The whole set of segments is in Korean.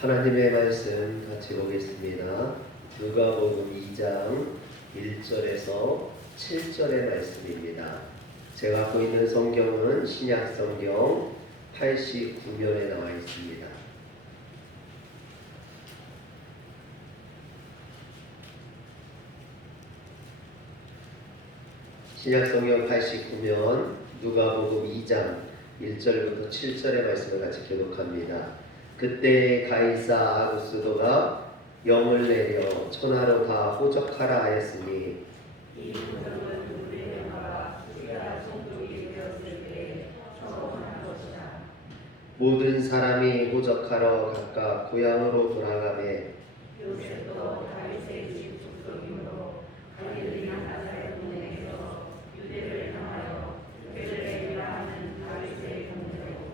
하나님의 말씀 같이 보겠습니다. 누가복음 2장 1절에서 7절의 말씀입니다. 제가 갖고 있는 성경은 신약 성경 89면에 나와 있습니다. 신약 성경 89면 누가복음 2장 1절부터 7절의 말씀을 같이 기록합니다. 그때 가이사 아구스도가 영을 내려 천하로 다 호적하라 하였으니 이 호적은 우리의 영화가 주가 종족이 되었을 때 처음 한 것이다. 모든 사람이 호적하러 각각 고향으로 돌아가매 요셉도 다윗의 집 족속이므로 갈릴리 나사렛 동네에서 유대를 향하여 베들레헴이라 하는 다윗의 동네로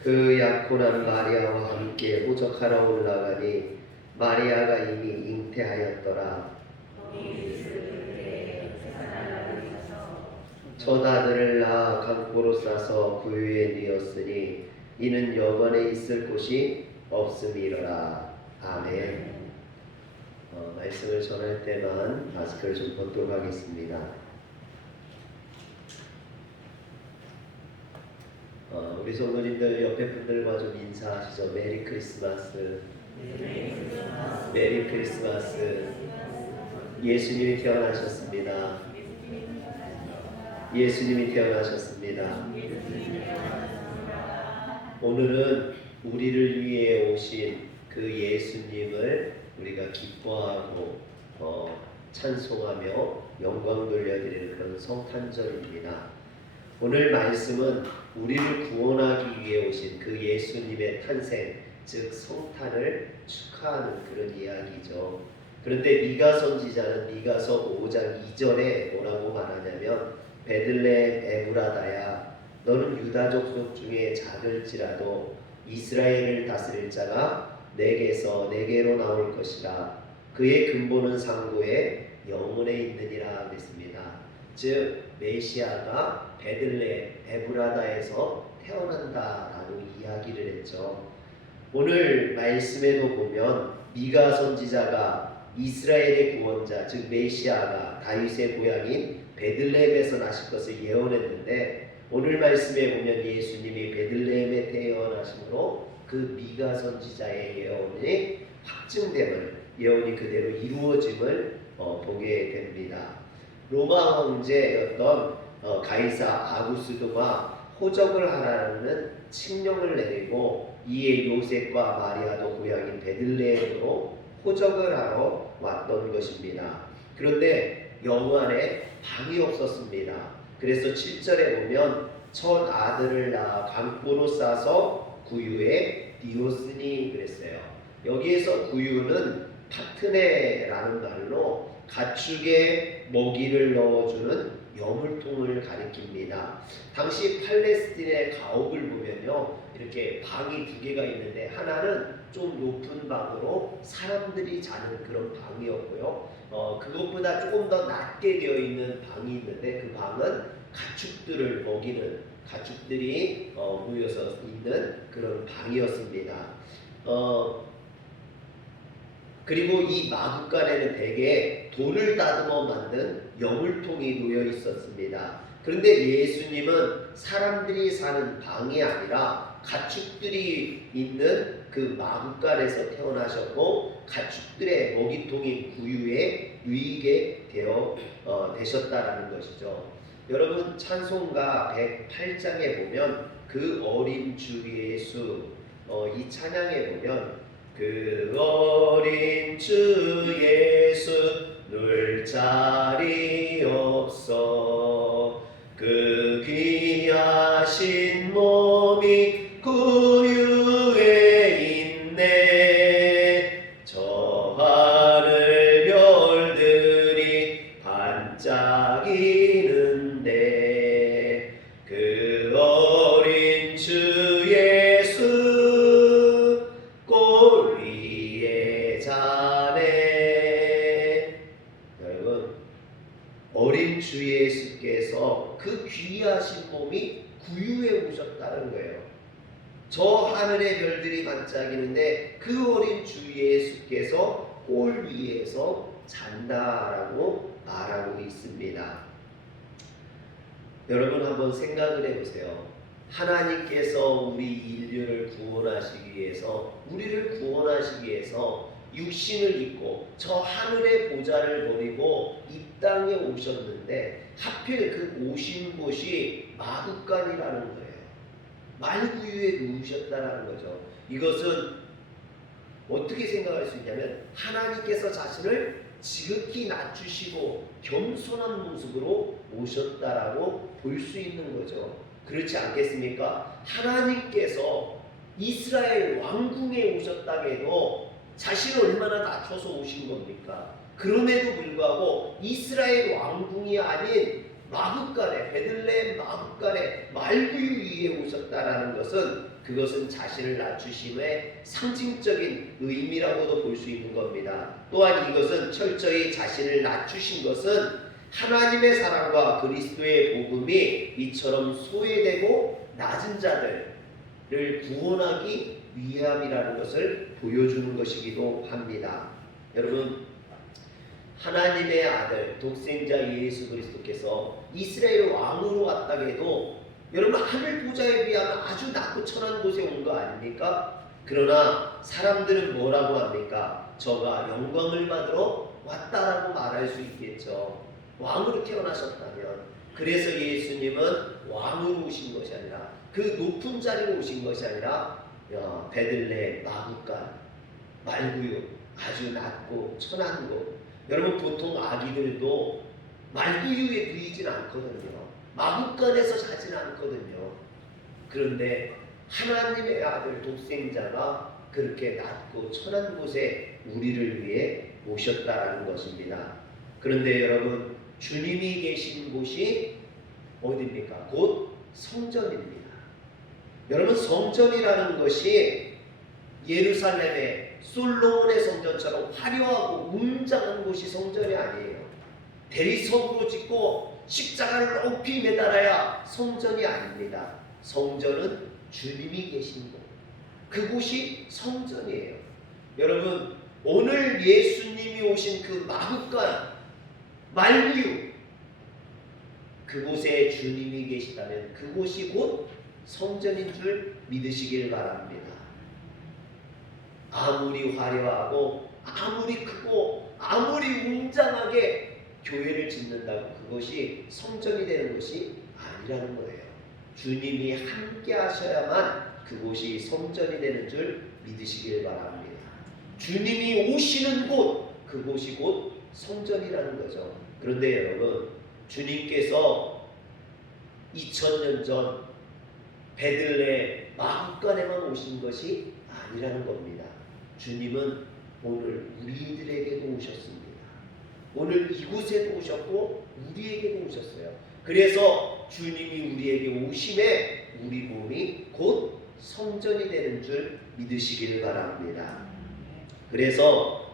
그 약혼한 마리아와 함께 호적하러 올라가니 마리아가 이미 잉태하였더라. 거기 있을 때에 세사나라를 사서 첫 아들을 낳아 강보로 싸서 구유에 뉘었으니 이는 여관에 있을 곳이 없음이로라. 아멘. 말씀을 전할 때만 마스크를 좀 벗도록 하겠습니다. 우리 성도님들 옆에 분들과 좀 인사하시죠. 메리 크리스마스. 메리 크리스마스. 예수님이 태어나셨습니다. 예수님이 태어나셨습니다. 오늘은 우리를 위해 오신 그 예수님을 우리가 기뻐하고 찬송하며 영광 돌려드리는 그런 성탄절입니다. 오늘 말씀은 우리를 구원하기 위해 오신 그 예수님의 탄생, 즉 성탄을 축하하는 그런 이야기죠. 그런데 미가 선지자는 미가서 5장 2절에 뭐라고 말하냐면 베들레헴 에브라다야 너는 유다 족속 중에 작을지라도 이스라엘을 다스릴 자가 내게서 내게로 나올 것이라. 그의 근본은 상고에 영원에 있느니라 그랬습니다. 즉 메시아가 베들레헴 에브라다에서 태어난다라고 이야기를 했죠. 오늘 말씀에도 보면 미가 선지자가 이스라엘의 구원자 즉 메시아가 다윗의 고향인 베들레헴에서 나실 것을 예언했는데 오늘 말씀에 보면 예수님이 베들레헴에 태어나심으로 그 미가 선지자의 예언이 확증됨을 예언이 그대로 이루어짐을 보게 됩니다. 로마 황제였던 가이사 아구스도가 호적을 하라는 칙령을 내리고 이에 요셉과 마리아도 고향인 베들레헴으로 호적을 하러 왔던 것입니다. 그런데 영안에 방이 없었습니다. 그래서 7절에 보면 첫 아들을 낳아 강보로 싸서 구유에 뉘었으니 그랬어요. 여기에서 구유는 파트네라는 말로 가축에 먹이를 넣어주는 여물통을 가리킵니다. 당시 팔레스틴의 가옥을 보면요, 이렇게 방이 두 개가 있는데 하나는 좀 높은 방으로 사람들이 자는 그런 방이었고요. 그것보다 조금 더 낮게 되어 있는 방이 있는데 그 방은 가축들을 먹이는 가축들이 모여서 있는 그런 방이었습니다. 그리고 이 마구간에는 대개 돌을 다듬어 만든 여물통이 놓여 있었습니다. 그런데 예수님은 사람들이 사는 방이 아니라 가축들이 있는 그 마구간에서 태어나셨고 가축들의 먹이통인 구유에 누이게 되셨다라는 것이죠. 여러분 찬송가 108장에 보면 그 어린 주 예수 이 찬양에 보면 그 어린 주 예수 누울 자리 없어 그 귀하신 몸이 구유에 있네 저 하늘 별들이 반짝이는데 그 어린 주 예수 골 위에 자네. 여러분 어린 주 예수께서 그 귀하신 몸이 구유에 오셨다는 거예요. 저 하늘의 별들이 반짝이는데 그 어린 주 예수께서 꼴 위에서 잔다라고 말하고 있습니다. 여러분 한번 생각을 해보세요. 하나님께서 우리 인류를 구원하시기 위해서, 우리를 구원하시기 위해서 육신을 입고 저 하늘의 보좌를 버리고 이 땅에 오셨는데 하필 그 오신 곳이 마구간이라는 거예요. 말구유에 누우셨다라는 거죠. 이것은 어떻게 생각할 수 있냐면 하나님께서 자신을 지극히 낮추시고 겸손한 모습으로 오셨다라고 볼 수 있는 거죠. 그렇지 않겠습니까? 하나님께서 이스라엘 왕궁에 오셨다고 해도 자신을 얼마나 낮춰서 오신 겁니까? 그럼에도 불구하고 이스라엘 왕궁이 아닌 마구간에, 베들레헴 마구간에 말구유 위에 오셨다라는 것은 그것은 자신을 낮추심의 상징적인 의미라고도 볼 수 있는 겁니다. 또한 이것은 철저히 자신을 낮추신 것은 하나님의 사랑과 그리스도의 복음이 이처럼 소외되고 낮은 자들을 구원하기 위함이라는 것을 보여주는 것이기도 합니다. 여러분, 하나님의 아들 독생자 예수 그리스도께서 이스라엘 왕으로 왔다고 해도 여러분 하늘 보좌에 비하면 아주 낮고 천한 곳에 온 거 아닙니까? 그러나 사람들은 뭐라고 합니까? 저가 영광을 받으러 왔다라고 말할 수 있겠죠. 왕으로 태어나셨다면. 그래서 예수님은 왕으로 오신 것이 아니라 그 높은 자리로 오신 것이 아니라 베들레헴 마구간 말구유 아주 낮고 천한 곳. 여러분 보통 아기들도 말구유에 누이진 않거든요. 마구간에서 자진 않거든요. 그런데 하나님의 아들 독생자가 그렇게 낮고 천한 곳에 우리를 위해 오셨다라는 것입니다. 그런데 여러분 주님이 계신 곳이 어디입니까? 곧 성전입니다. 여러분 성전이라는 것이 예루살렘의 솔로몬의 성전처럼 화려하고 웅장한 곳이 성전이 아니에요. 대리석으로 짓고 십자가를 높이 매달아야 성전이 아닙니다. 성전은 주님이 계신 곳, 그곳이 성전이에요. 여러분 오늘 예수님이 오신 그 마구간 말구유 그곳에 주님이 계시다면 그곳이 곧 성전인 줄 믿으시길 바랍니다. 아무리 화려하고 아무리 크고 아무리 웅장하게 교회를 짓는다고 그것이 성전이 되는 것이 아니라는 거예요. 주님이 함께 하셔야만 그곳이 성전이 되는 줄 믿으시길 바랍니다. 주님이 오시는 곳 그곳이 곧 성전이라는 거죠. 그런데 여러분 주님께서 2000년 전 베들레헴 마구간에만 오신 것이 아니라는 겁니다. 주님은 오늘 우리들에게도 오셨습니다. 오늘 이곳에도 오셨고 우리에게도 오셨어요. 그래서 주님이 우리에게 오심에 우리 몸이 곧 성전이 되는 줄 믿으시기를 바랍니다. 그래서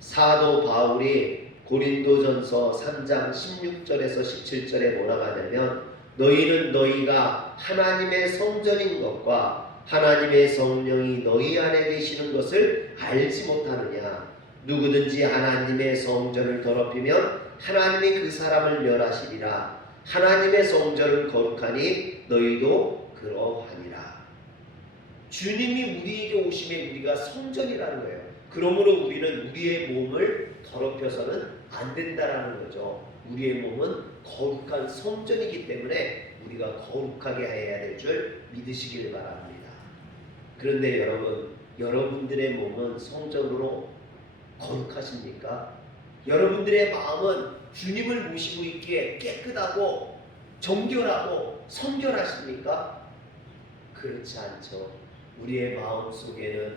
사도 바울이 고린도전서 3장 16절에서 17절에 뭐라고 하냐면 너희는 너희가 하나님의 성전인 것과 하나님의 성령이 너희 안에 계시는 것을 알지 못하느냐. 누구든지 하나님의 성전을 더럽히면 하나님이 그 사람을 멸하시리라. 하나님의 성전은 거룩하니 너희도 그러하니라. 주님이 우리에게 오심에 우리가 성전이라는 거예요. 그러므로 우리는 우리의 몸을 더럽혀서는 안 된다라는 거죠. 우리의 몸은 거룩한 성전이기 때문에 우리가 거룩하게 해야 될 줄 믿으시길 바랍니다. 그런데 여러분, 여러분들의 몸은 성전으로 거룩하십니까? 여러분들의 마음은 주님을 모시고 있기에 깨끗하고 정결하고 성결하십니까? 그렇지 않죠. 우리의 마음 속에는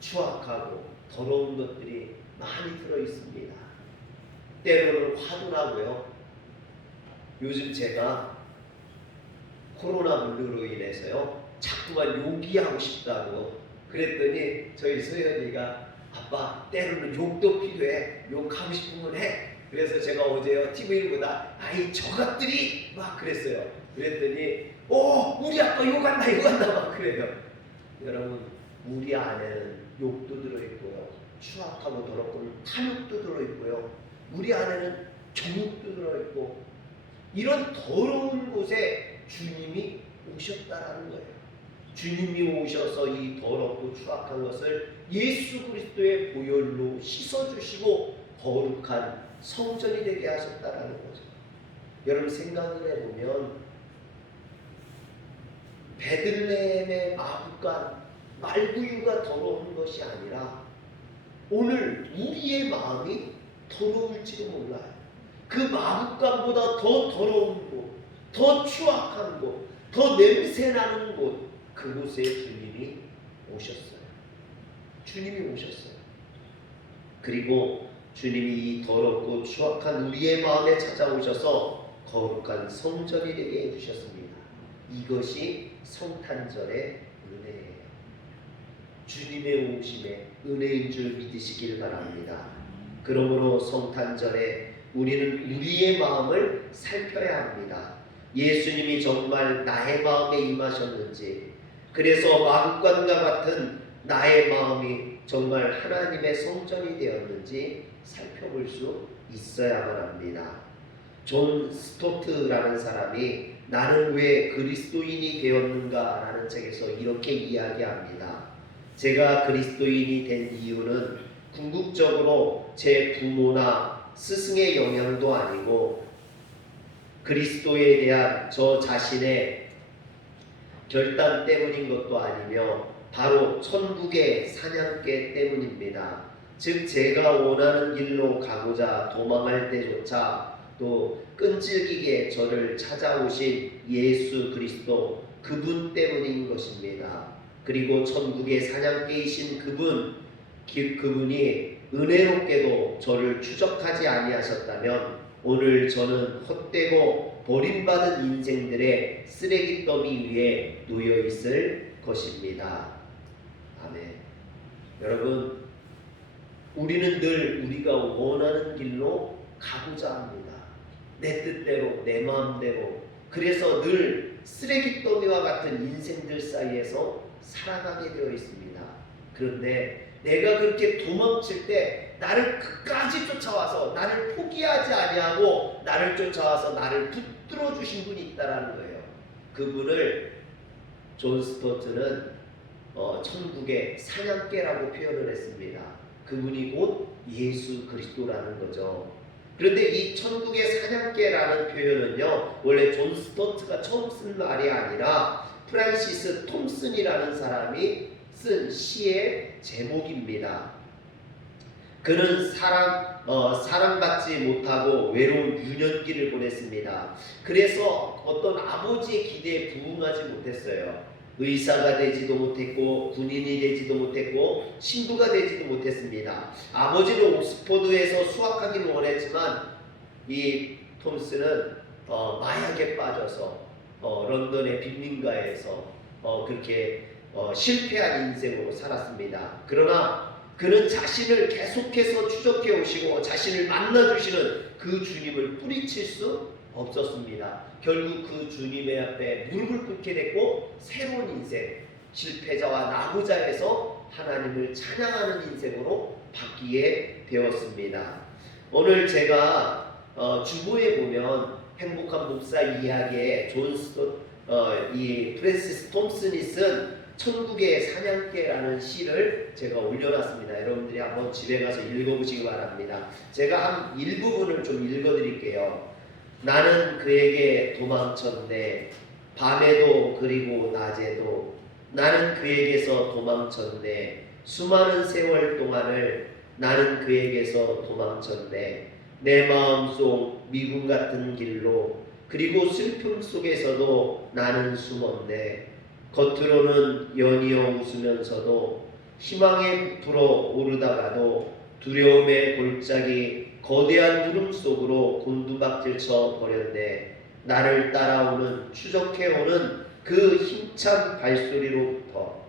추악하고 더러운 것들이 많이 들어 있습니다. 때로는 화도 나고요. 요즘 제가 코로나 블루로 인해서요 자꾸만 욕이 하고 싶다고 그랬더니 저희 소연이가 아빠 때로는 욕도 필요해. 욕하고 싶으면 해. 그래서 제가 어제요 TV를 보다 아이 저것들이 막 그랬어요. 그랬더니 우리 아빠 욕한다 막 그래요. 여러분, 우리 안에는 욕도 들어있고요, 추악하고 더럽고 탐욕도 들어있고요, 우리 안에는 정욕도 들어있고, 이런 더러운 곳에 주님이 오셨다라는 거예요. 주님이 오셔서 이 더럽고 추악한 것을 예수 그리스도의 보혈로 씻어주시고 거룩한 성전이 되게 하셨다라는 거죠. 여러분, 생각을 해보면 베들레헴의 마구간 말구유가 더러운 것이 아니라 오늘 우리의 마음이 더러울지도 몰라요. 그 마구간보다 더 더러운 곳, 더 추악한 곳, 더 냄새나는 곳, 그곳에 주님이 오셨어요. 주님이 오셨어요. 그리고 주님이 이 더럽고 추악한 우리의 마음에 찾아오셔서 거룩한 성전이 되게 해주셨습니다. 이것이 성탄절의 은혜예요. 주님의 오심에 은혜인 줄 믿으시길 바랍니다. 그러므로 성탄절에 우리는 우리의 마음을 살펴야 합니다. 예수님이 정말 나의 마음에 임하셨는지, 그래서 마구간과 같은 나의 마음이 정말 하나님의 성전이 되었는지 살펴볼 수 있어야만 합니다. 존 스토트라는 사람이 나는 왜 그리스도인이 되었는가 라는 책에서 이렇게 이야기합니다. 제가 그리스도인이 된 이유는 궁극적으로 제 부모나 스승의 영향도 아니고 그리스도에 대한 저 자신의 결단 때문인 것도 아니며 바로 천국의 사냥개 때문입니다. 즉 제가 원하는 길로 가고자 도망할 때조차 또 끈질기게 저를 찾아오신 예수 그리스도, 그분 때문인 것입니다. 그리고 천국의 사냥개이신 그분이 은혜롭게도 저를 추적하지 아니하셨다면 오늘 저는 헛되고 버림받은 인생들의 쓰레기 더미 위에 놓여 있을 것입니다. 아멘. 여러분, 우리는 늘 우리가 원하는 길로 가고자 합니다. 내 뜻대로, 내 마음대로. 그래서 늘 쓰레기 더미와 같은 인생들 사이에서 살아가게 되어 있습니다. 그런데 내가 그렇게 도망칠 때 나를 끝까지 쫓아와서 나를 포기하지 아니하고 나를 쫓아와서 나를 붙들어 주신 분이 있다라는 거예요. 그분을 존 스토트는 천국의 사냥개라고 표현을 했습니다. 그분이 곧 예수 그리스도라는 거죠. 그런데 이 천국의 사냥개라는 표현은요, 원래 존 스토트가 처음 쓴 말이 아니라 프란시스 톰슨이라는 사람이 쓴 시의 제목입니다. 그는 사랑받지 못하고 외로운 유년기를 보냈습니다. 그래서 어떤 아버지의 기대에 부응하지 못했어요. 의사가 되지도 못했고 군인이 되지도 못했고 신부가 되지도 못했습니다. 아버지는 옥스퍼드에서 수학하기를 원했지만 이 톰슨은 마약에 빠져서 런던의 빈민가에서 그렇게 실패한 인생으로 살았습니다. 그러나 그는 자신을 계속해서 추적해 오시고 자신을 만나주시는 그 주님을 뿌리칠 수 없었습니다. 결국 그 주님의 앞에 무릎을 꿇게 됐고 새로운 인생, 실패자와 나무자에서 하나님을 찬양하는 인생으로 바뀌게 되었습니다. 오늘 제가 주보에 보면 행복한 목사 이야기에 이 프랜시스 톰슨이 쓴 천국의 사냥개라는 시를 제가 올려놨습니다. 여러분들이 한번 집에 가서 읽어보시기 바랍니다. 제가 한 일부분을 좀 읽어드릴게요. 나는 그에게 도망쳤네. 밤에도 그리고 낮에도 나는 그에게서 도망쳤네. 수많은 세월 동안을 나는 그에게서 도망쳤네. 내 마음속 미군 같은 길로 그리고 슬픔 속에서도 나는 숨었네. 겉으로는 연이어 웃으면서도 희망에 부풀어 오르다가도 두려움의 골짜기 거대한 구름 속으로 곤두박질쳐 버렸네. 나를 따라오는 추적해오는 그 힘찬 발소리로부터.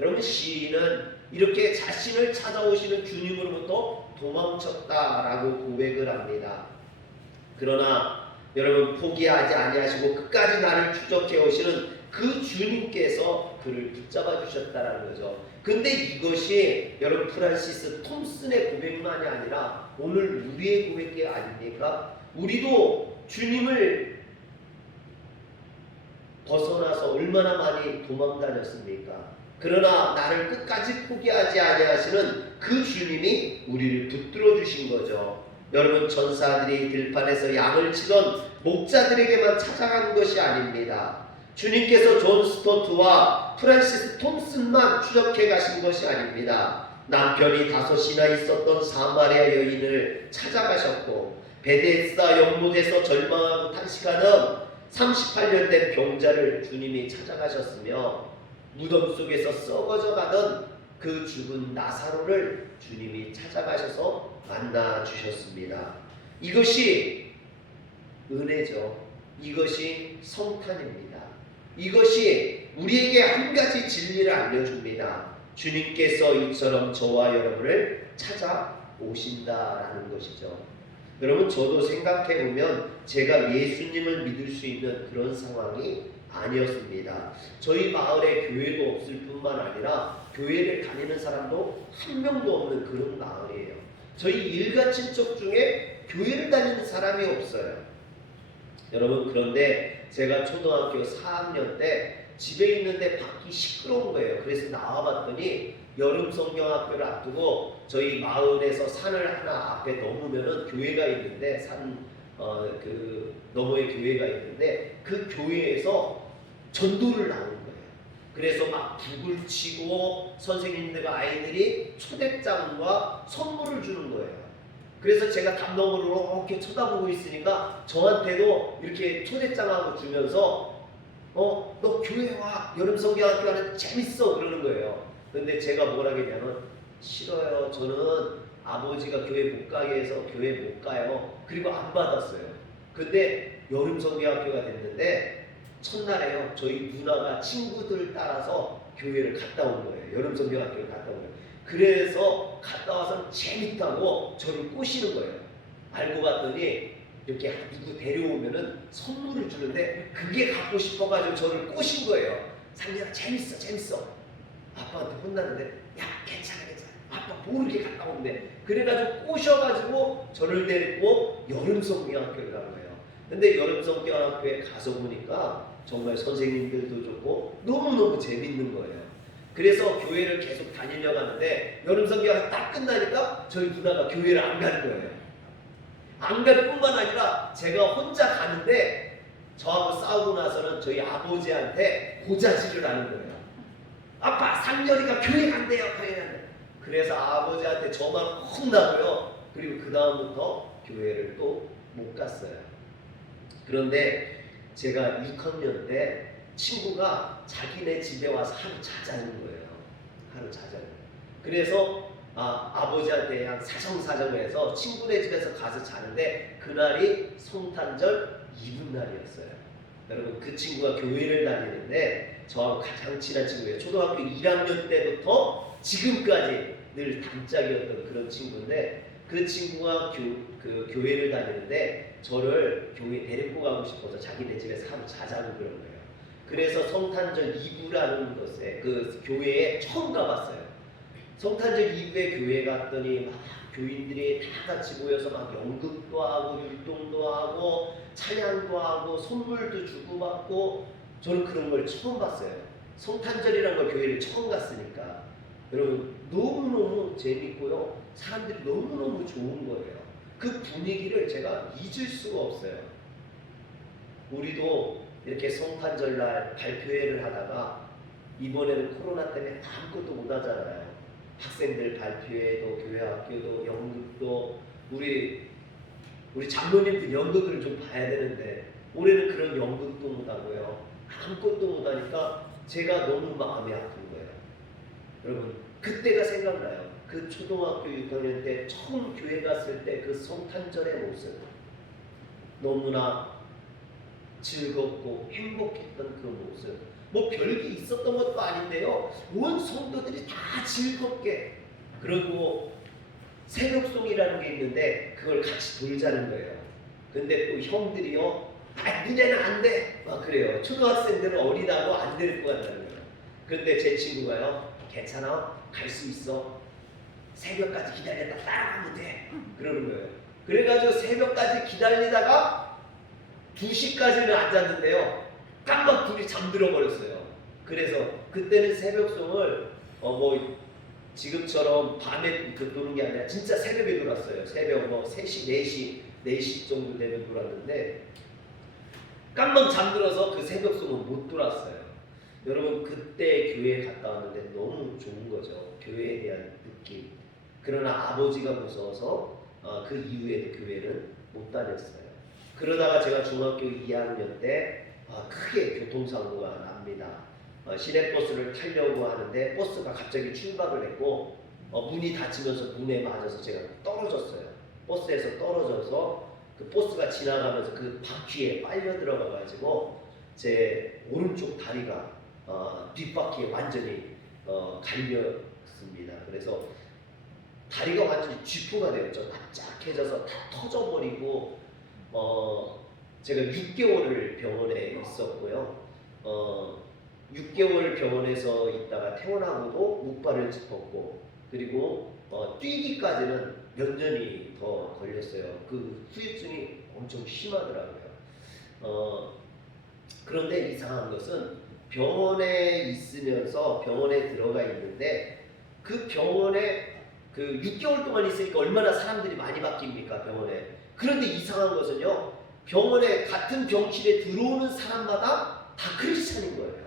여러분, 시인은 이렇게 자신을 찾아오시는 주님으로부터 도망쳤다라고 고백을 합니다. 그러나 여러분 포기하지 아니하시고 끝까지 나를 추적해 오시는 그 주님께서 그를 붙잡아 주셨다라는 거죠. 근데 이것이 여러분 프란시스 톰슨의 고백만이 아니라 오늘 우리의 고백이 아닙니까? 우리도 주님을 벗어나서 얼마나 많이 도망다녔습니까? 그러나 나를 끝까지 포기하지 아니하시는 그 주님이 우리를 붙들어 주신 거죠. 여러분 전사들이 들판에서 양을 치던 목자들에게만 찾아간 것이 아닙니다. 주님께서 존 스토트와 프란시스 톰슨만 추적해 가신 것이 아닙니다. 남편이 5이나 있었던 사마리아 여인을 찾아가셨고 베데스다 연못에서 절망하고 탄식하는 38년 된 병자를 주님이 찾아가셨으며 무덤 속에서 썩어져 가던 그 죽은 나사로를 주님이 찾아가셔서 만나 주셨습니다. 이것이 은혜죠. 이것이 성탄입니다. 이것이 우리에게 한 가지 진리를 알려줍니다. 주님께서 이처럼 저와 여러분을 찾아오신다라는 것이죠. 여러분 저도 생각해보면 제가 예수님을 믿을 수 있는 그런 상황이 아니었습니다. 저희 마을에 교회도 없을 뿐만 아니라 교회를 다니는 사람도 한 명도 없는 그런 마을이에요. 저희 일가 친척 중에 교회를 다니는 사람이 없어요. 여러분 그런데 제가 초등학교 4학년 때 집에 있는데 밖이 시끄러운 거예요. 그래서 나와봤더니 여름 성경학교를 앞두고 저희 마을에서 산을 하나 앞에 넘으면은 교회가 있는데 그 너머에 교회가 있는데 그 교회에서 전도를 나오는 거예요. 그래서 막 북을 치고 선생님들과 아이들이 초대장과 선물을 주는 거예요. 그래서 제가 담너머로 이렇게 쳐다보고 있으니까 저한테도 이렇게 초대장하고 주면서 너 교회 와, 여름 성경학교 하는 재밌어 그러는 거예요. 근데 제가 뭐라 했냐면 싫어요. 저는 아버지가 교회 못 가게 해서 교회 못 가요. 그리고 안 받았어요. 근데 여름 성경학교가 됐는데 첫날에요. 저희 누나가 친구들 따라서 교회를 갔다 온 거예요. 여름 성경학교를 갔다 온 거예요. 그래서 갔다 와서 재밌다고 저를 꼬시는 거예요. 알고 봤더니 이렇게 누구 데려오면은 선물을 주는데 그게 갖고 싶어가지고 저를 꼬신 거예요. 상민아 재밌어. 아빠한테 혼났는데 야 괜찮아. 아빠 모르게 갔다 온대. 그래가지고 꼬셔가지고 저를 데리고 여름 성경학교를 간 거예요. 근데 여름 성경학교에 가서 보니까 정말 선생님들도 좋고 너무너무 재밌는 거예요. 그래서 교회를 계속 다니려고 하는데 여름 성경학교 딱 끝나니까 저희 누나가 교회를 안 가는 거예요. 안 갈 뿐만 아니라 제가 혼자 가는데 저하고 싸우고 나서는 저희 아버지한테 고자질을 하는 거예요. 아빠 상렬이가 교회 간대요. 그래서 아버지한테 저만 혼나고요. 그리고 그 다음부터 교회를 또 못 갔어요. 그런데 제가 6학년 때 친구가 자기네 집에 와서 하루 자자는 거예요. 하루 자자는. 그래서 아버지한테 한 사정사정해서 친구네 집에서 가서 자는데 그날이 성탄절 이브날이었어요. 여러분 그 친구가 교회를 다니는데 저하고 가장 친한 친구예요. 초등학교 1학년 때부터 지금까지 늘 단짝이었던 그런 친구인데 그 친구가 교회를 다니는데 저를 교회에 데리고 가고 싶어서 자기네 집에서 하루 자자는 그런 거예요. 그래서 성탄절 이브라는 것에 그 교회에 처음 가봤어요. 성탄절 이브에 교회 갔더니 막 교인들이 다 같이 모여서 막 연극도 하고 율동도 하고 찬양도 하고 선물도 주고받고 저는 그런 걸 처음 봤어요. 성탄절이라는 걸 교회를 처음 갔으니까 여러분 너무너무 재밌고요. 사람들이 너무너무 좋은 거예요. 그 분위기를 제가 잊을 수가 없어요. 우리도 이렇게 성탄절날 발표회를 하다가 이번에는 코로나 때문에 아무것도 못 하잖아요. 학생들 발표회도 교회 학교도 연극도 우리 장로님들 연극을 좀 봐야 되는데 올해는 그런 연극도 못 하고요. 아무것도 못 하니까 제가 너무 마음이 아픈 거예요. 여러분 그때가 생각나요. 그 초등학교 6학년 때 처음 교회 갔을 때 그 성탄절의 모습 너무나 즐겁고 행복했던 그 모습 뭐 별게 있었던 것도 아닌데요. 온 성도들이 다 즐겁게 그리고 새벽송이라는 게 있는데 그걸 같이 돌자는 거예요. 근데 또 형들이요, 니네는 안 돼! 막 그래요. 초등학생들은 어리다고 안 데리고 간다는 거예요. 근데 제 친구가요, 괜찮아, 갈 수 있어. 새벽까지 기다렸다 따라가면 돼. 그러는 거예요. 그래가지고 새벽까지 기다리다가 2시까지는 앉았는데요, 깜빡 둘이 잠들어 버렸어요. 그래서 그때는 새벽송을 뭐 지금처럼 밤에 도는 게 아니라 진짜 새벽에 놀았어요. 새벽 뭐 3시, 4시 정도 되면 놀았는데 깜빡 잠들어서 그 새벽송은 못 돌았어요. 여러분, 그때 교회에 갔다 왔는데 너무 좋은 거죠. 교회에 대한 느낌. 그러나 아버지가 무서워서 그 이후에도 교회는 못 다녔어요. 그러다가 제가 중학교 2학년 때 크게 교통사고가 납니다. 시내버스를 타려고 하는데 버스가 갑자기 출발을 했고 문이 닫히면서 문에 맞아서 제가 떨어졌어요. 버스에서 떨어져서 그 버스가 지나가면서 그 바퀴에 빨려 들어가 가지고 제 오른쪽 다리가 뒷바퀴에 완전히 갈렸습니다. 그래서 다리가 완전히 쥐포가 되었죠. 납작해져서 다 터져버리고 제가 6개월을 병원에 있었고요. 6개월 병원에서 있다가 퇴원하고도 목발을 짚었고, 그리고 뛰기까지는 몇 년이 더 걸렸어요. 그 후유증이 엄청 심하더라고요. 그런데 이상한 것은 병원에 있으면서 병원에 들어가 있는데 그 병원에 그 6개월 동안 있으니까 얼마나 사람들이 많이 바뀝니까, 병원에. 그런데 이상한 것은요, 병원에 같은 병실에 들어오는 사람마다 다 크리스찬인 거예요.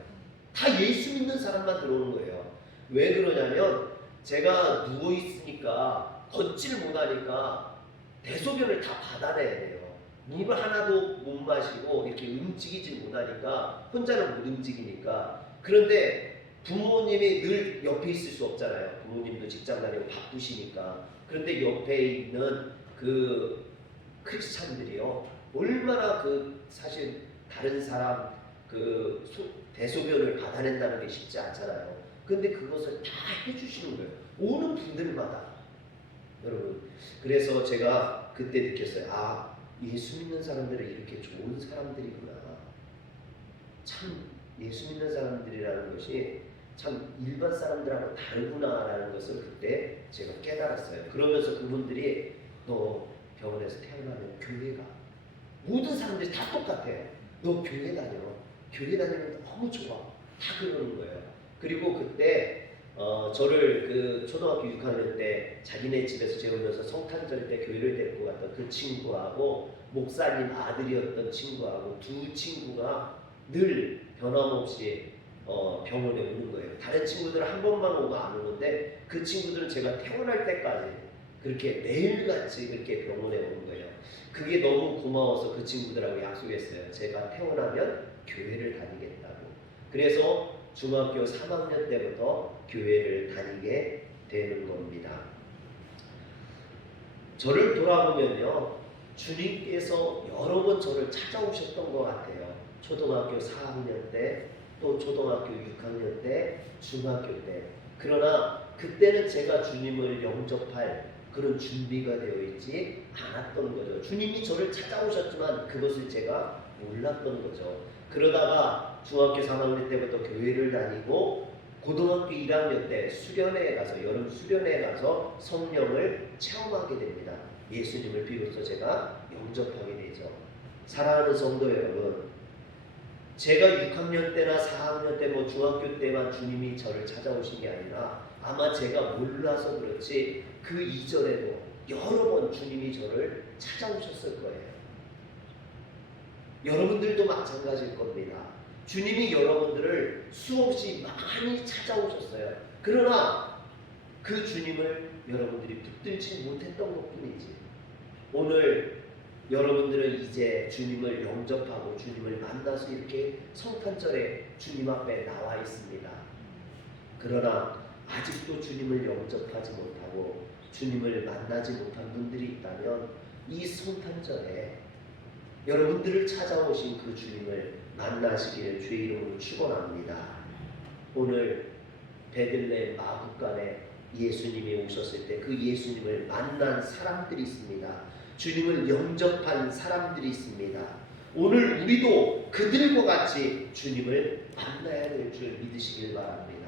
다 예수 믿는 사람만 들어오는 거예요. 왜 그러냐면 제가 누워 있으니까 걷질 못하니까 대소변을 다 받아내야 돼요. 물을 하나도 못 마시고 이렇게 움직이질 못하니까, 혼자는 못 움직이니까. 그런데 부모님이 늘 옆에 있을 수 없잖아요. 부모님도 직장 다니고 바쁘시니까. 그런데 옆에 있는 그 크리스찬들이요, 얼마나 사실 다른 사람 대소변을 받아낸다는 게 쉽지 않잖아요. 근데 그것을 다 해주시는 거예요. 오는 분들마다. 여러분, 그래서 제가 그때 느꼈어요. 예수 믿는 사람들은 이렇게 좋은 사람들이구나. 참 예수 믿는 사람들이라는 것이 참 일반 사람들하고 다르구나라는 것을 그때 제가 깨달았어요. 그러면서 그분들이 너 병원에서 태어나면 교회 가. 모든 사람들이 다 똑같아요. 너 교회 다녀. 교회 다니면 너무 좋아. 다 그러는 거예요. 그리고 그때 저를 그 초등학교 6학년 때 자기네 집에서 재우면서 성탄절 때 교회를 데리고 갔던 그 친구하고 목사님 아들이었던 친구하고 두 친구가 늘 변함없이 병원에 오는 거예요. 다른 친구들은 한 번만 오고 안 오는데 그 친구들은 제가 퇴원할 때까지 그렇게 매일같이 그렇게 병원에 오는 거예요. 그게 너무 고마워서 그 친구들하고 약속했어요. 제가 퇴원하면 교회를 다니겠다고. 그래서 중학교 3학년 때부터 교회를 다니게 되는 겁니다. 저를 돌아보면요, 주님께서 여러 번 저를 찾아오셨던 것 같아요. 초등학교 4학년 때, 또 초등학교 6학년 때, 중학교 때. 그러나 그때는 제가 주님을 영접할 그런 준비가 되어 있지 않았던 거죠. 주님이 저를 찾아오셨지만 그것을 제가 몰랐던 거죠. 그러다가 중학교 3학년 때부터 교회를 다니고 고등학교 1학년 때 수련회에 가서, 여름 수련회에 가서 성령을 체험하게 됩니다. 예수님을 비로소 제가 영접하게 되죠. 사랑하는 성도 여러분, 제가 6학년 때나 4학년 때 뭐 중학교 때만 주님이 저를 찾아오신 게 아니라 아마 제가 몰라서 그렇지 그 이전에도 여러 번 주님이 저를 찾아오셨을 거예요. 여러분들도 마찬가지일 겁니다. 주님이 여러분들을 수없이 많이 찾아오셨어요. 그러나 그 주님을 여러분들이 붙들지 못했던 것뿐이지. 오늘 여러분들은 이제 주님을 영접하고 주님을 만나서 이렇게 성탄절에 주님 앞에 나와 있습니다. 그러나 아직도 주님을 영접하지 못하고 주님을 만나지 못한 분들이 있다면 이 성탄절에 여러분들을 찾아오신 그 주님을 만나시기를 주의 이름으로 축원합니다. 오늘 베들레헴 마구간에 예수님이 오셨을 때 그 예수님을 만난 사람들이 있습니다. 주님을 영접한 사람들이 있습니다. 오늘 우리도 그들과 같이 주님을 만나야 될 줄 믿으시길 바랍니다.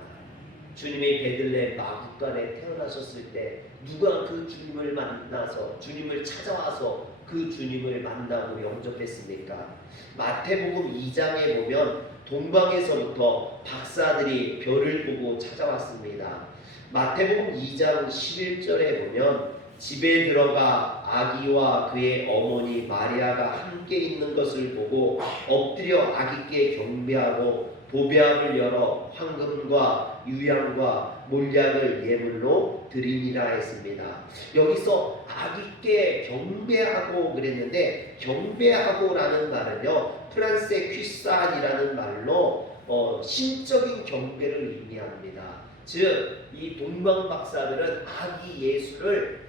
주님이 베들레헴 마구간에 태어나셨을 때 누가 그 주님을 만나서 주님을 찾아와서 그 주님을 만나고 영접했습니까? 마태복음 2장에 보면 동방에서부터 박사들이 별을 보고 찾아왔습니다. 마태복음 2장 11절에 보면 집에 들어가 아기와 그의 어머니 마리아가 함께 있는 것을 보고 엎드려 아기께 경배하고 보배함을 열어 황금과 유향과 몰약을 예물로 드리니라 했습니다. 여기서 아기께 경배하고 그랬는데, 경배하고라는 말은요 프랑스의 퀴산이라는 말로 신적인 경배를 의미합니다. 즉 이 동방 박사들은 아기 예수를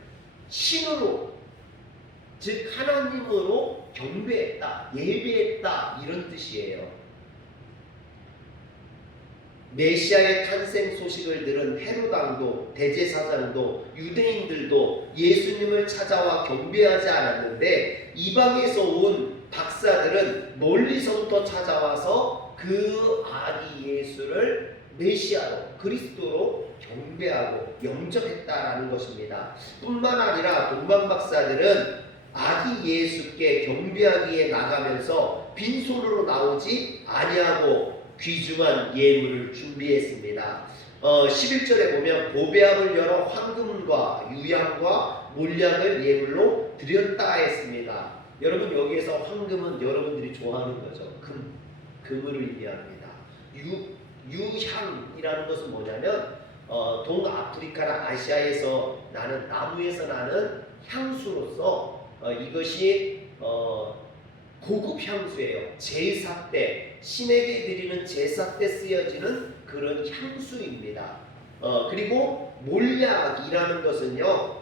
신으로, 즉 하나님으로 경배했다, 예배했다, 이런 뜻이에요. 메시아의 탄생 소식을 들은 헤롯 왕도 대제사장도 유대인들도 예수님을 찾아와 경배하지 않았는데, 이방에서 온 박사들은 멀리서부터 찾아와서 그 아기 예수를 메시아로, 그리스도로 경배하고 영접했다라는 것입니다. 뿐만 아니라 동방 박사들은 아기 예수께 경배하기에 나가면서 빈손으로 나오지 아니하고 귀중한 예물을 준비했습니다. 11절에 보면 보배함을 열어 황금과 유향과 몰약을 예물로 드렸다 했습니다. 여러분, 여기에서 황금은 여러분들이 좋아하는 거죠. 금을 의미합니다. 유향이라는 것은 뭐냐면 동아프리카나 아시아에서 나는, 나무에서 나는 향수로서 이것이 고급 향수예요. 제사 때, 신에게 드리는 제사 때 쓰여지는 그런 향수입니다. 그리고 몰약이라는 것은요,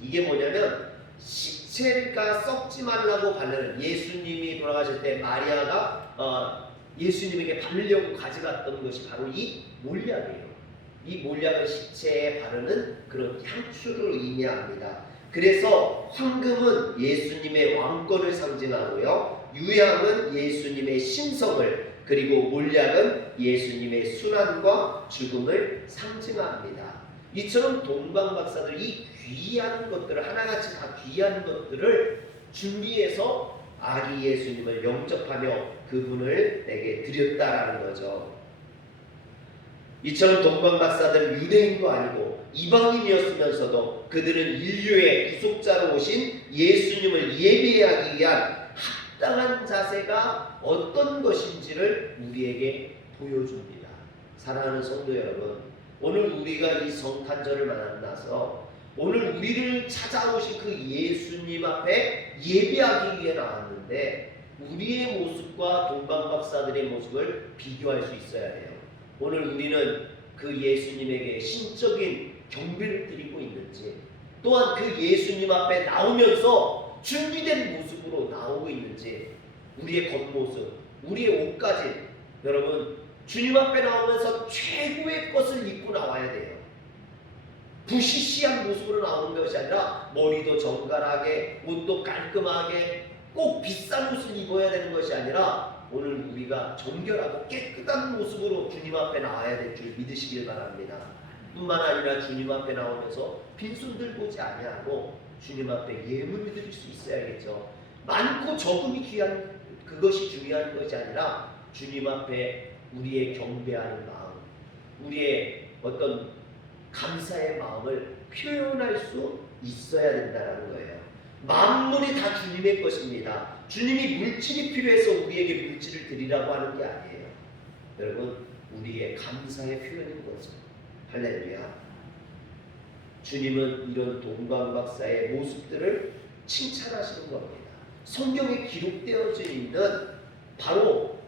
이게 뭐냐면 시체가 썩지 말라고 바르는, 예수님이 돌아가실 때 마리아가 예수님에게 바르려고 가져갔던 것이 바로 이 몰약이에요. 이 몰약을 시체에 바르는 그런 향수를 의미합니다. 그래서 황금은 예수님의 왕권을 상징하고요, 유향은 예수님의 신성을, 그리고 몰약은 예수님의 순환과 죽음을 상징합니다. 이처럼 동방 박사들 이 귀한 것들을, 하나같이 다 귀한 것들을 준비해서 아기 예수님을 영접하며 그분을 내게 드렸다라는 거죠. 이처럼 동방 박사들은 유대인도 아니고 이방인이었으면서도 그들은 인류의 구속자로 오신 예수님을 예배하기 위한 합당한 자세가 어떤 것인지를 우리에게 보여줍니다. 사랑하는 성도 여러분, 오늘 우리가 이 성탄절을 만나서 오늘 우리를 찾아오신 그 예수님 앞에 예배하기 위해 나왔는데, 우리의 모습과 동방 박사들의 모습을 비교할 수 있어야 돼요. 오늘 우리는 그 예수님에게 신적인 경배를 드리고 있는지, 또한 그 예수님 앞에 나오면서 준비된 모습으로 나오고 있는지, 우리의 겉모습, 우리의 옷까지, 여러분, 주님 앞에 나오면서 최고의 것을 입고 나와야 돼요. 부시시한 모습으로 나오는 것이 아니라 머리도 정갈하게, 옷도 깔끔하게, 꼭 비싼 옷을 입어야 되는 것이 아니라 오늘 우리가 정결하고 깨끗한 모습으로 주님 앞에 나와야 될 줄 믿으시길 바랍니다. 뿐만 아니라 주님 앞에 나오면서 빈손 들고 오지 아니하고 주님 앞에 예물을 드릴 수 있어야겠죠. 많고 적음이 귀한, 그것이 중요한 것이 아니라 주님 앞에 우리의 경배하는 마음, 우리의 어떤 감사의 마음을 표현할 수 있어야 된다는 거예요. 만물이 다 주님의 것입니다. 주님이 물질이 필요해서 우리에게 물질을 드리라고 하는 게 아니에요. 여러분, 우리의 감사의 표현인 거죠. 할렐루야. 주님은 이런 동방박사의 모습들을 칭찬하시는 겁니다. 성경에 기록되어져 있는 바로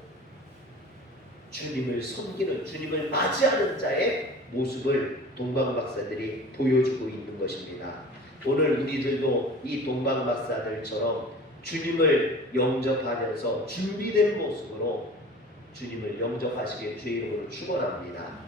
주님을 섬기는, 주님을 맞이하는 자의 모습을 동방박사들이 보여주고 있는 것입니다. 오늘 우리들도 이 동방박사들처럼 주님을 영접하면서 준비된 모습으로 주님을 영접하시길 주의 이름으로 축원합니다.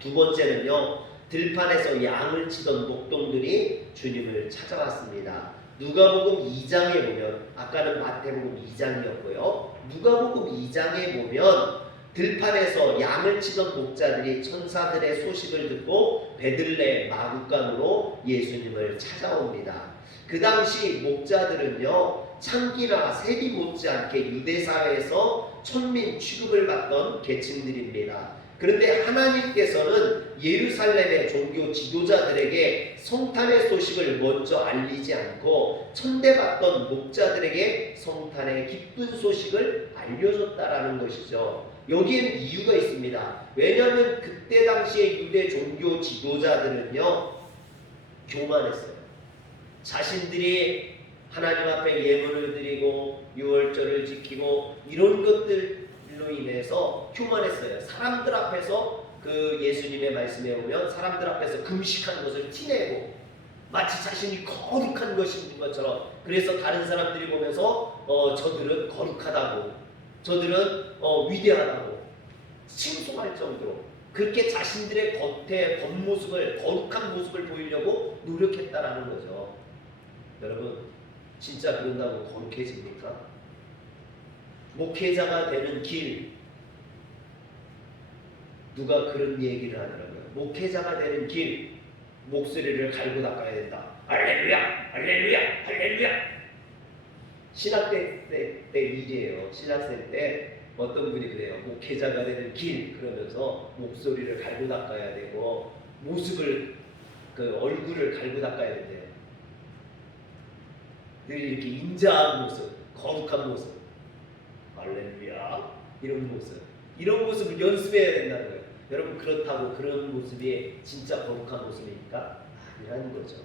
두 번째는요, 들판에서 양을 치던 목동들이 주님을 찾아왔습니다. 누가복음 2장에 보면, 아까는 마태복음 2장이었고요. 누가복음 2장에 보면 들판에서 양을 치던 목자들이 천사들의 소식을 듣고 베들레헴 마구간으로 예수님을 찾아옵니다. 그 당시 목자들은요, 창기나 세리 못지않게 유대 사회에서 천민 취급을 받던 계층들입니다. 그런데 하나님께서는 예루살렘의 종교 지도자들에게 성탄의 소식을 먼저 알리지 않고 천대받던 목자들에게 성탄의 기쁜 소식을 알려줬다라는 것이죠. 여기에는 이유가 있습니다. 왜냐하면 그때 당시에 유대 종교 지도자들은요, 교만했어요. 자신들이 하나님 앞에 예물을 드리고 유월절을 지키고 이런 것들로 인해서 교만했어요. 사람들 앞에서 그 예수님의 말씀에 보면 사람들 앞에서 금식한 것을 티내고 마치 자신이 거룩한 것인 것처럼, 그래서 다른 사람들이 보면서 저들은 거룩하다고, 저들은 위대하다고 칭송할 정도로 그렇게 자신들의 겉모습을, 거룩한 모습을 보이려고 노력했다라는 거죠. 여러분, 진짜 그런다고 거룩해집니까? 목회자가 되는 길, 누가 그런 얘기를 하더라고요. 목회자가 되는 길, 목소리를 갈고 닦아야 된다. 할렐루야, 할렐루야, 할렐루야. 신학생 때 일이에요. 신학생 때 어떤 분이 그래요. 목회자가 되는 길, 그러면서 목소리를 갈고 닦아야 되고 모습을, 그 얼굴을 갈고 닦아야 된대요. 늘 이렇게 인자한 모습, 거룩한 모습, 할렐루야, 이런 모습, 이런 모습을 연습해야 된다는 거예요. 여러분, 그렇다고 그런 모습이 진짜 거룩한 모습입니까? 아니라는 거죠.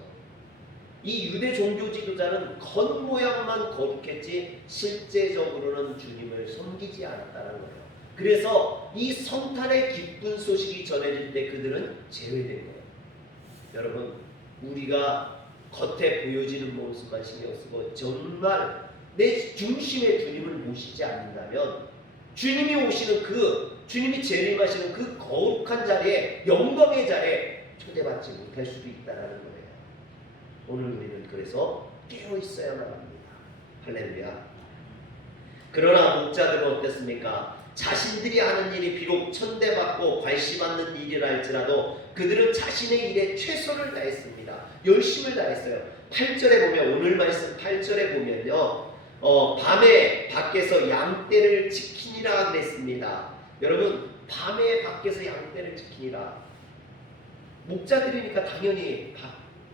이 유대 종교 지도자는 겉모양만 거룩했지 실제적으로는 주님을 섬기지 않았다는 거예요. 그래서 이 성탄의 기쁜 소식이 전해질 때 그들은 제외된 거예요. 여러분, 우리가 겉에 보여지는 모습만 신경 쓰고 정말 내 중심의 주님을 모시지 않는다면 주님이 오시는 주님이 재림하시는 그 거룩한 자리에, 영광의 자리에 초대받지 못할 수도 있다는 거예요. 오늘 우리는 그래서 깨어 있어야만 합니다. 할렐루야. 그러나 목자들은 어땠습니까? 자신들이 하는 일이 비록 천대받고 괄시받는 일이라 할지라도 그들은 자신의 일에 최선을 다했습니다. 열심을 다했어요. 8절에 보면, 오늘 말씀 8절에 보면요, 밤에 밖에서 양떼를 지키니라 그랬습니다. 여러분, 밤에 밖에서 양떼를 지키니라. 목자들이니까 당연히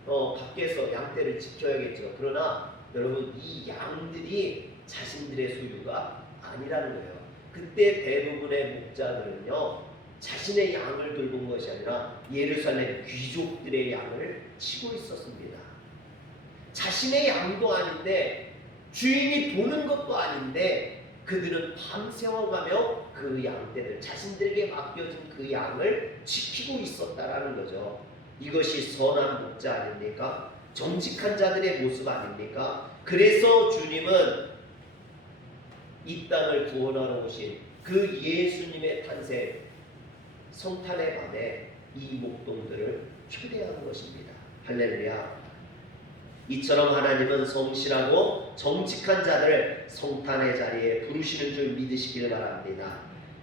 밖에서 양떼를 지켜야겠죠. 그러나 여러분, 이 양들이 자신들의 소유가 아니라는 거예요. 그때 대부분의 목자들은요, 자신의 양을 돌본 것이 아니라 예루살렘 귀족들의 양을 치고 있었습니다. 자신의 양도 아닌데, 주인이 보는 것도 아닌데, 그들은 밤새워가며 그 양떼를, 자신들에게 맡겨진 그 양을 지키고 있었다라는 거죠. 이것이 선한 목자 아닙니까? 정직한 자들의 모습 아닙니까? 그래서 주님은 이 땅을 구원하러 오신 그 예수님의 탄생, 성탄의 밤에 이 목동들을 초대한 것입니다. 할렐루야. 이처럼 하나님은 성실하고 정직한 자들을 성탄의 자리에 부르시는 줄 믿으시길 바랍니다.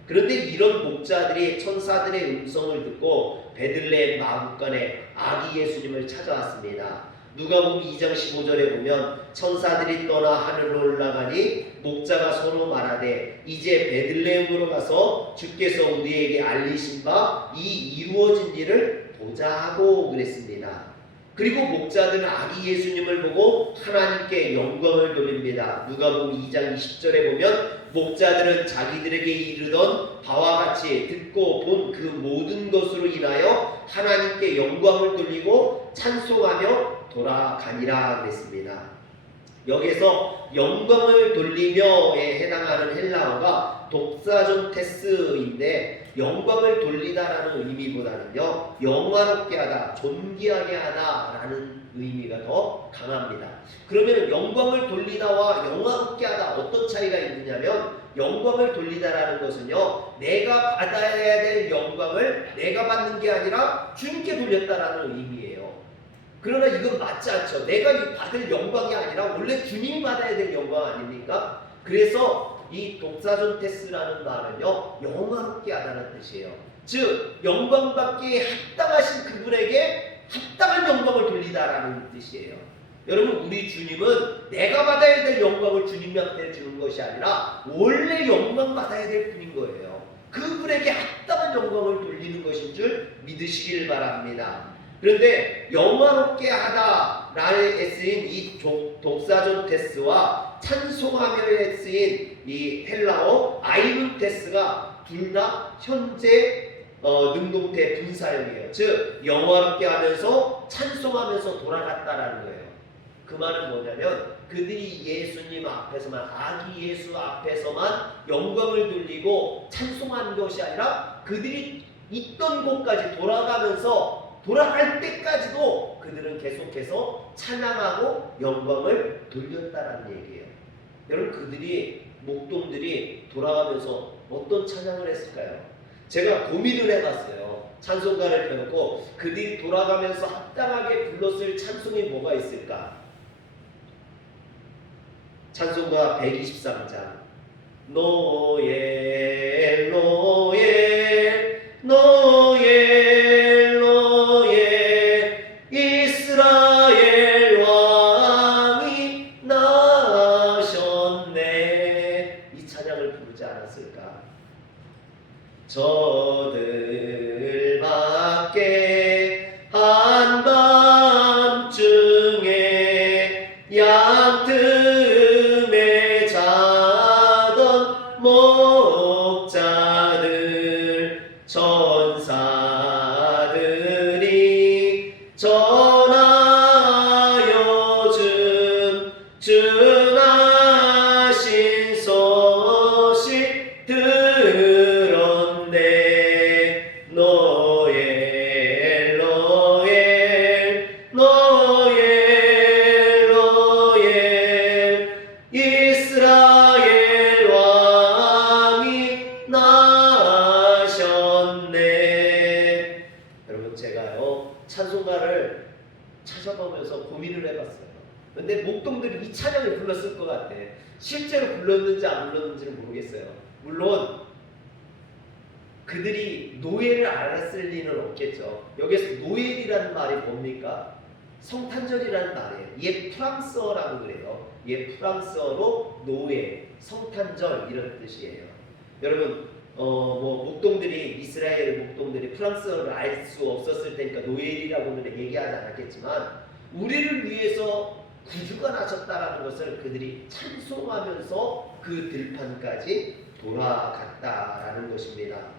그런데 이런 목자들이 천사들의 음성을 듣고 베들레헴 마구간에 아기 예수님을 찾아왔습니다. 누가복음 2장 15절에 보면 천사들이 떠나 하늘로 올라가니 목자가 서로 말하되 이제 베들레헴으로 가서 주께서 우리에게 알리신 바 이 이루어진 일을 보자 하고 그랬습니다. 그리고 목자들은 아기 예수님을 보고 하나님께 영광을 돌립니다. 누가복음 2장 20절에 보면 목자들은 자기들에게 이르던 바와 같이 듣고 본 그 모든 것으로 인하여 하나님께 영광을 돌리고 찬송하며 돌아가니라 그랬습니다. 여기서 영광을 돌리며에 해당하는 헬라어가 독사존테스인데, 영광을 돌리다라는 의미보다는요, 영화롭게 하다, 존귀하게 하다라는 의미가 더 강합니다. 그러면 영광을 돌리다와 영화롭게 하다, 어떤 차이가 있느냐면, 영광을 돌리다라는 것은요, 내가 받아야 될 영광을 내가 받는 게 아니라 주님께 돌렸다라는 의미예요. 그러나 이건 맞지 않죠. 내가 받을 영광이 아니라 원래 주님이 받아야 될 영광 아닙니까? 그래서 이 독사존테스라는 말은요, 영화롭게 하다는 뜻이에요. 즉 영광받기에 합당하신 그분에게 합당한 영광을 돌리다라는 뜻이에요. 여러분, 우리 주님은 내가 받아야 될 영광을 주님한테 주는 것이 아니라 원래 영광 받아야 될 분인 거예요. 그분에게 합당한 영광을 돌리는 것인 줄 믿으시길 바랍니다. 그런데 영화롭게 하다라에 쓰인 이 독사존테스와 찬송하며에 쓰인 이 헬라어 아이눈테스가 둘 다 현재 능동태 분사형이에요. 즉 영화롭게 하면서 찬송하면서 돌아갔다라는 거예요. 그 말은 뭐냐면 그들이 예수님 앞에서만, 아기 예수 앞에서만 영광을 돌리고 찬송한 것이 아니라 그들이 있던 곳까지 돌아가면서 돌아갈 때까지도 그들은 계속해서 찬양하고 영광을 돌렸다라는 얘기예요. 여러분, 그들이 목동들이 돌아가면서 어떤 찬양을 했을까요? 제가 고민을 해봤어요. 찬송가를 펴놓고 그들이 돌아가면서 합당하게 불렀을 찬송이 뭐가 있을까? 찬송가 123장 노엘 노엘 노엘 노엘 이스라엘 왕이 나셨네. 이 찬양을 부르지 않았을까? 저들 밖에 한밤중에 양틈에 자던 목자들 천사들이 전하여 준 증하신 소식 들었네. 노엘 노엘 노엘 노엘 이스라엘 왕이 나셨네. 여러분, 제가요 찬송가를 찾아보면서 고민을 해봤어요. 근데 목동들이 이 찬양을 불렀을 것 같아. 실제로 불렀는지 안 불렀는지는 모르겠어요. 물론 그들이 노예를 알았을 리는 없겠죠. 여기서 노엘이라는 말이 뭡니까? 성탄절이라는 말이에요. 얘 프랑스어라고 그래요. 얘 프랑스어로 노예, 성탄절 이런 뜻이에요. 여러분, 목동들이, 이스라엘 목동들이 프랑스어를 알 수 없었을 테니까 노엘이라고는 얘기하지 않았겠지만 우리를 위해서 구주가 나셨다라는 것을 그들이 찬송하면서 그 들판까지 돌아갔다라는 것입니다.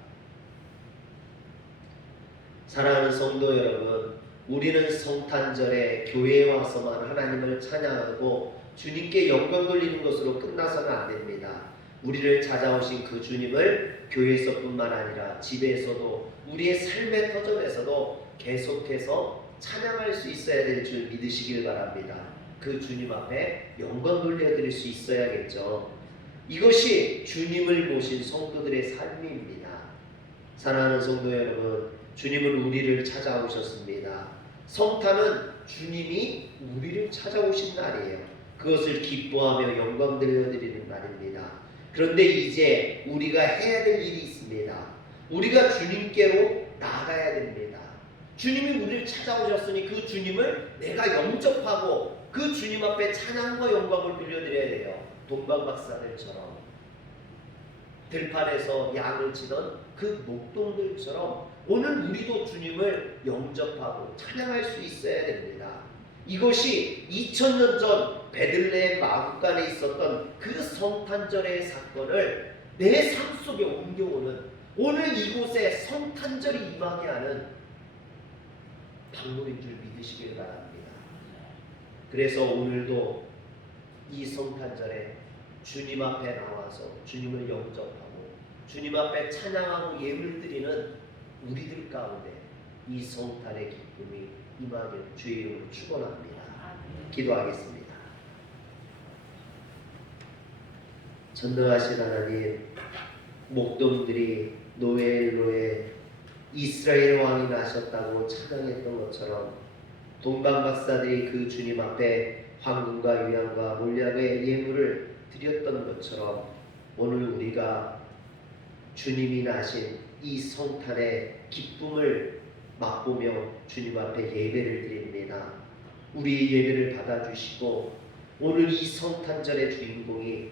사랑하는 성도 여러분, 우리는 성탄절에 교회에 와서만 하나님을 찬양하고 주님께 영광 돌리는 것으로 끝나서는 안 됩니다. 우리를 찾아오신 그 주님을 교회에서뿐만 아니라 집에서도, 우리의 삶의 터전에서도 계속해서 찬양할 수 있어야 될 줄 믿으시길 바랍니다. 그 주님 앞에 영광 돌려드릴 수 있어야겠죠. 이것이 주님을 모신 성도들의 삶입니다. 사랑하는 성도 여러분, 주님은 우리를 찾아오셨습니다. 성탄은 주님이 우리를 찾아오신 날이에요. 그것을 기뻐하며 영광 돌려드리는 날입니다. 그런데 이제 우리가 해야 될 일이 있습니다. 우리가 주님께로 나가야 됩니다. 주님이 우리를 찾아오셨으니 그 주님을 내가 영접하고 그 주님 앞에 찬양과 영광을 돌려드려야 돼요. 동방박사들처럼, 들판에서 양을 치던 그 목동들처럼 오늘 우리도 주님을 영접하고 찬양할 수 있어야 됩니다. 이것이 2000년 전 베들레헴 마구간에 있었던 그 성탄절의 사건을 내 삶 속에 옮겨오는, 오늘 이곳에 성탄절이 임하게 하는 방법인 줄 믿으시길 바랍니다. 그래서 오늘도 이 성탄절에 주님 앞에 나와서 주님을 영접하고 주님 앞에 찬양하고 예물 드리는 우리들 가운데 이 성탄의 기쁨이 임하길 주의 이름으로 축원합니다. 기도하겠습니다. 전능하신 하나님, 목동들이 노엘로에 이스라엘 왕이 나셨다고 찬양했던 것처럼 동방 박사들이 그 주님 앞에 황금과 유향과 몰약의 예물을 드렸던 것처럼 오늘 우리가 주님이 나신 이 성탄의 기쁨을 맛보며 주님 앞에 예배를 드립니다. 우리의 예배를 받아주시고 오늘 이 성탄절의 주인공이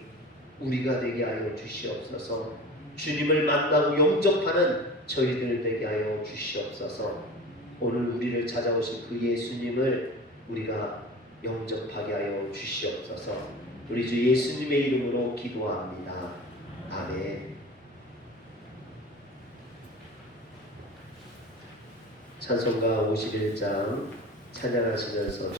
우리가 되게 하여 주시옵소서. 주님을 만나고 영접하는 저희들 되게 하여 주시옵소서. 오늘 우리를 찾아오신 그 예수님을 우리가 영접하게 하여 주시옵소서. 우리 주 예수님의 이름으로 기도합니다. 아멘. 찬송가 51장 찬양하시면서